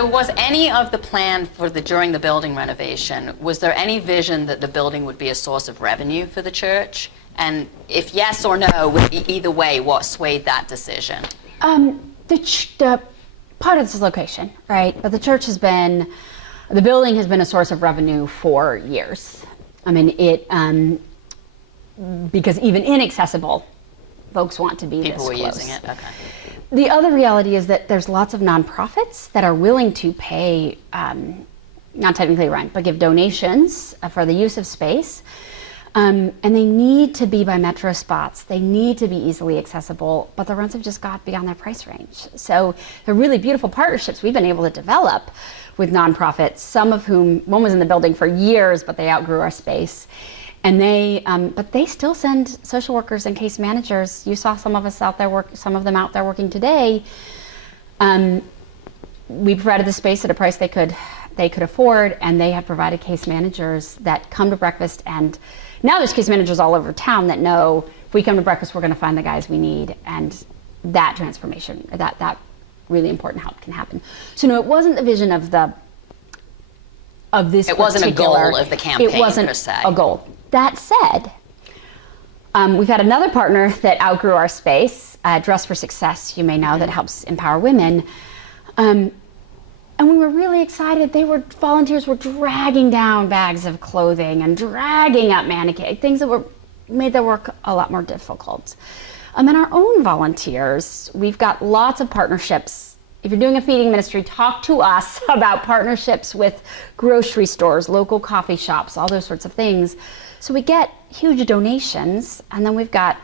So was any of the plan during the building renovation, was there any vision that the building would be a source of revenue for the church? And if yes or no, either way, what swayed that decision? The part of this is location, right? But the building has been a source of revenue for years. I mean, because even inaccessible, folks want to be People this were close. using it, okay. The other reality is that there's lots of nonprofits that are willing to pay, not technically rent, but give donations for the use of space. And they need to be by metro spots. They need to be easily accessible, but the rents have just got beyond their price range. So they're really beautiful partnerships we've been able to develop with nonprofits, some of whom, one was in the building for years, but they outgrew our space. And but they still send social workers and case managers. You saw some of us out there some of them out there working today. We provided the space at a price they could afford, and they have provided case managers that come to breakfast. And now there's case managers all over town that know if we come to breakfast, we're going to find the guys we need, and that transformation, that really important help can happen. So no, it wasn't the vision of this. It wasn't a goal of the campaign. It wasn't per se. a goal. That said, we've had another partner that outgrew our space, Dress for Success, you may know, that helps empower women. And we were really excited. Volunteers were dragging down bags of clothing and dragging up mannequins, things that made their work a lot more difficult. And our own volunteers, we've got lots of partnerships. If you're doing a feeding ministry, talk to us about partnerships with grocery stores, local coffee shops, all those sorts of things. So we get huge donations, and then we've got,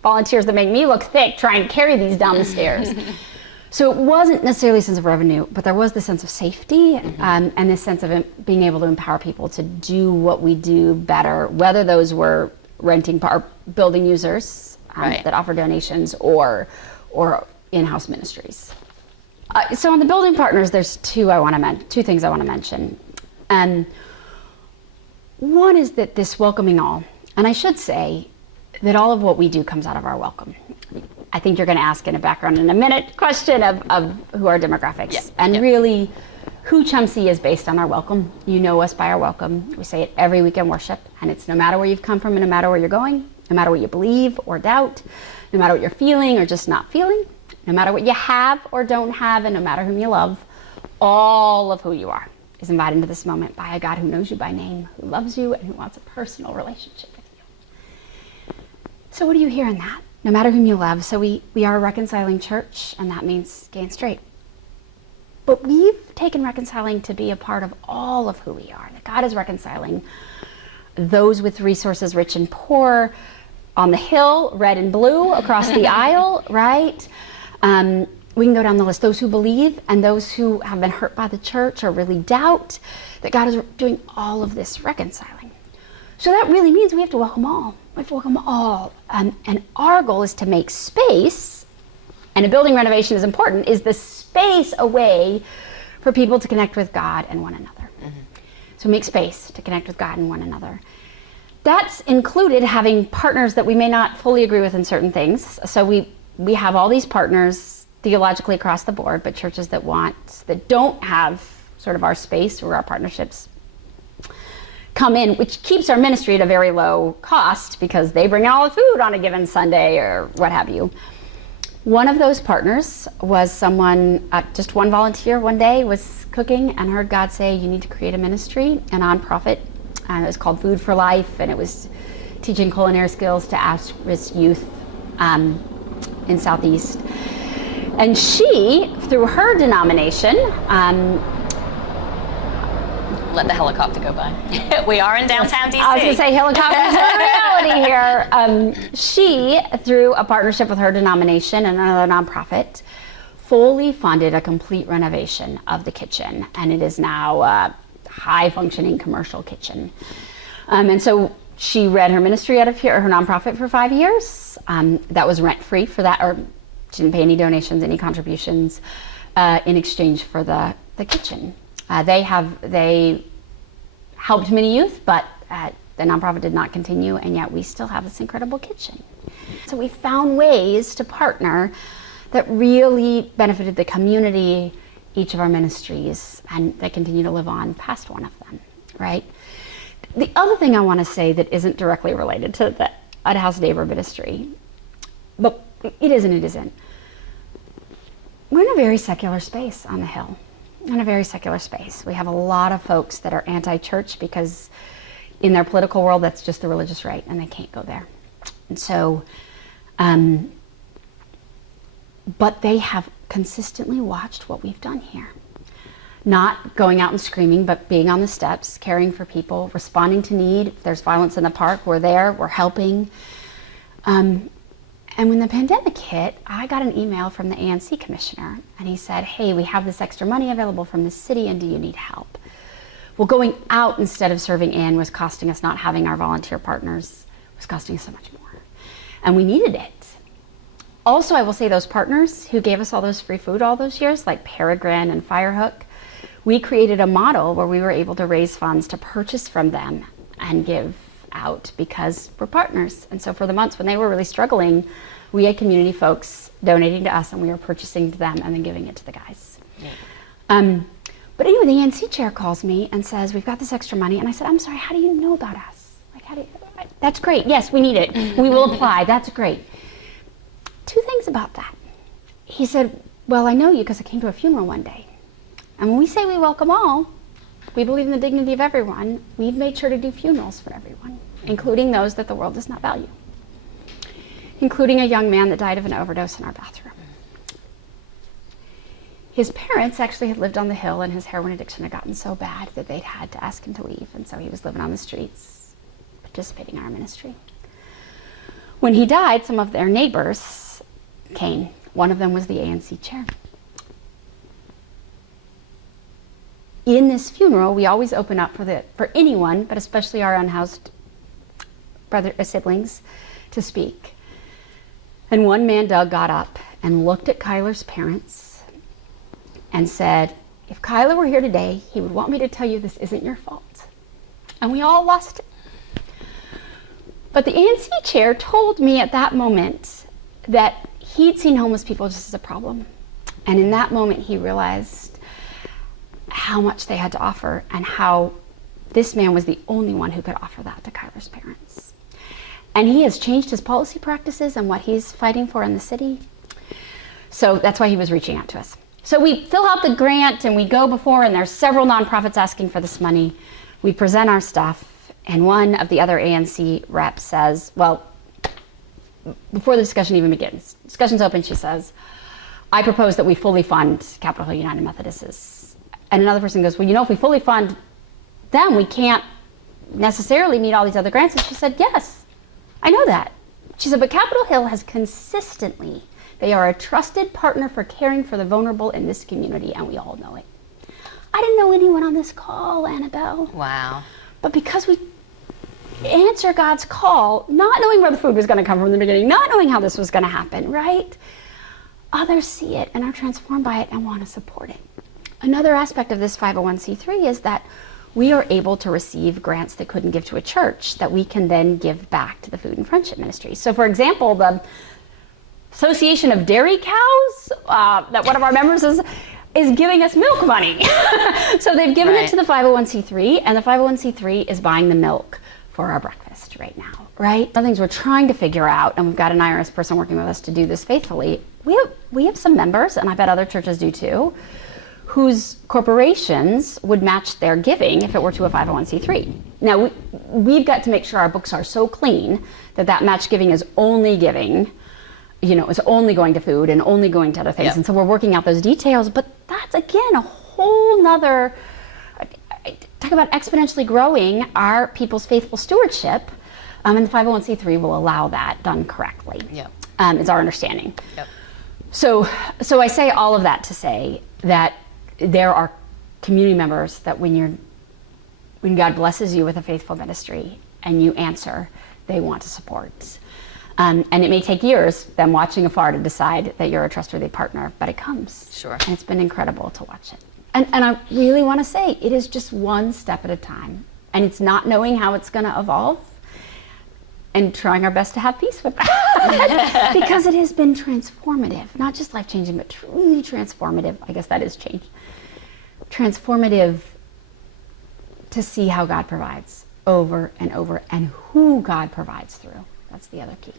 volunteers that make me look thick trying to carry these down the stairs. So it wasn't necessarily a sense of revenue, but there was this sense of safety, and this sense of being able to empower people to do what we do better, whether those were renting building users that offer donations or in-house ministries. So on the building partners, there's two things I want to mention. One is that this welcoming all, and I should say that all of what we do comes out of our welcome. I think you're going to ask in a background in a minute question of who our demographics. Yeah. And yeah. Really, who Chumsea is based on our welcome. You know us by our welcome. We say it every week in worship, and it's no matter where you've come from and no matter where you're going, no matter what you believe or doubt, no matter what you're feeling or just not feeling, no matter what you have or don't have, and no matter whom you love, all of who you are is invited into this moment by a God who knows you by name, who loves you, and who wants a personal relationship with you. So what do you hear in that? No matter whom you love. So we are a reconciling church, and that means gay and straight. But we've taken reconciling to be a part of all of who we are. That God is reconciling those with resources, rich and poor, on the Hill, red and blue, across the aisle, right? We can go down the list. Those who believe and those who have been hurt by the church or really doubt that God is doing all of this reconciling. So that really means we have to welcome all. We have to welcome all. And our goal is to make space, and a building renovation is important, is the space a way for people to connect with God and one another. Mm-hmm. So make space to connect with God and one another. That's included having partners that we may not fully agree with in certain things. So we have all these partners theologically across the board, but churches that don't have sort of our space or our partnerships come in, which keeps our ministry at a very low cost because they bring all the food on a given Sunday or what have you. One of those partners was someone, just one volunteer one day was cooking and heard God say, you need to create a ministry, a nonprofit. It was called Food for Life, and it was teaching culinary skills to at-risk youth in Southeast. And she, through her denomination, let the helicopter go by. We are in downtown DC. I was going to say helicopters are a reality here. She, through a partnership with her denomination and another nonprofit, fully funded a complete renovation of the kitchen, and it is now a high-functioning commercial kitchen. And so she ran her ministry out of here, her nonprofit, for 5 years. That was rent-free for that, or she didn't pay any donations, any contributions in exchange for the kitchen. They helped many youth, but the nonprofit did not continue, and yet we still have this incredible kitchen. So we found ways to partner that really benefited the community each of our ministries, and they continue to live on past one of them, right? The other thing I want to say that isn't directly related to the At House Neighbor ministry, but it is and it isn't. We're in a very secular space on the Hill. In a very secular space. We have a lot of folks that are anti-church because in their political world, that's just the religious right, and they can't go there. And so, but they have consistently watched what we've done here. Not going out and screaming, but being on the steps, caring for people, responding to need. If there's violence in the park, we're there, we're helping. And when the pandemic hit, I got an email from the ANC commissioner, and he said, hey, we have this extra money available from the city, and do you need help? Well, going out instead of serving in was costing us, not having our volunteer partners was costing us so much more. And we needed it. Also, I will say those partners who gave us all those free food all those years, like Peregrine and Firehook, we created a model where we were able to raise funds to purchase from them and give out because we're partners. And so for the months when they were really struggling, we had community folks donating to us, and we were purchasing to them and then giving it to the guys. Yeah. But anyway, the ANC chair calls me and says, we've got this extra money. And I said, I'm sorry, how do you know about us? Like, how do you, that's great. Yes, we need it. We will apply. That's great. Two things about that. He said, well, I know you because I came to a funeral one day. And when we say we welcome all, we believe in the dignity of everyone. We've made sure to do funerals for everyone, including those that the world does not value, including a young man that died of an overdose in our bathroom. His parents actually had lived on the Hill, and his heroin addiction had gotten so bad that they'd had to ask him to leave, and so he was living on the streets, participating in our ministry. When he died, some of their neighbors came. One of them was the ANC chair. In this funeral, we always open up for anyone, but especially our unhoused siblings, to speak. And one man, Doug, got up and looked at Kyler's parents and said, if Kyler were here today, he would want me to tell you this isn't your fault. And we all lost it. But the ANC chair told me at that moment that he'd seen homeless people just as a problem. And in that moment, he realized how much they had to offer and how this man was the only one who could offer that to Kyler's parents. And he has changed his policy practices and what he's fighting for in the city. So that's why he was reaching out to us. So we fill out the grant and we go before, and there's several nonprofits asking for this money. We present our stuff, and one of the other ANC reps says, well, before the discussion even begins, discussion's open, she says, I propose that we fully fund Capitol Hill United Methodists. And another person goes, well, you know, if we fully fund them, we can't necessarily meet all these other grants. And she said, yes, I know that. She said, but Capitol Hill has consistently, they are a trusted partner for caring for the vulnerable in this community, and we all know it. I didn't know anyone on this call, Annabelle. Wow. But because we answer God's call, not knowing where the food was going to come from in the beginning, not knowing how this was going to happen, right? Others see it and are transformed by it and want to support it. Another aspect of this 501c3 is that we are able to receive grants that couldn't give to a church that we can then give back to the Food and Friendship Ministry. So for example, the Association of Dairy Cows, that one of our members is giving us milk money. So they've given it to the 501c3, and the 501c3 is buying the milk for our breakfast right now, right? One of the things we're trying to figure out, and we've got an IRS person working with us to do this faithfully, we have some members, and I bet other churches do too, whose corporations would match their giving if it were to a 501c3. Now, we've got to make sure our books are so clean that that match giving is only giving, you know, is only going to food and only going to other things. Yep. And so we're working out those details, but that's, again, a whole nother, talk about exponentially growing our people's faithful stewardship, and the 501c3 will allow that done correctly, yep. Is our understanding. Yep. So I say all of that to say that there are community members that when God blesses you with a faithful ministry and you answer, they want to support. And it may take years, them watching afar, to decide that you're a trustworthy partner, but it comes. Sure. And it's been incredible to watch it. And I really want to say, it is just one step at a time. And it's not knowing how it's going to evolve. and trying our best to have peace with that. Because it has been transformative, not just life-changing, but truly transformative. I guess that is change. Transformative to see how God provides over and over, and who God provides through. That's the other key.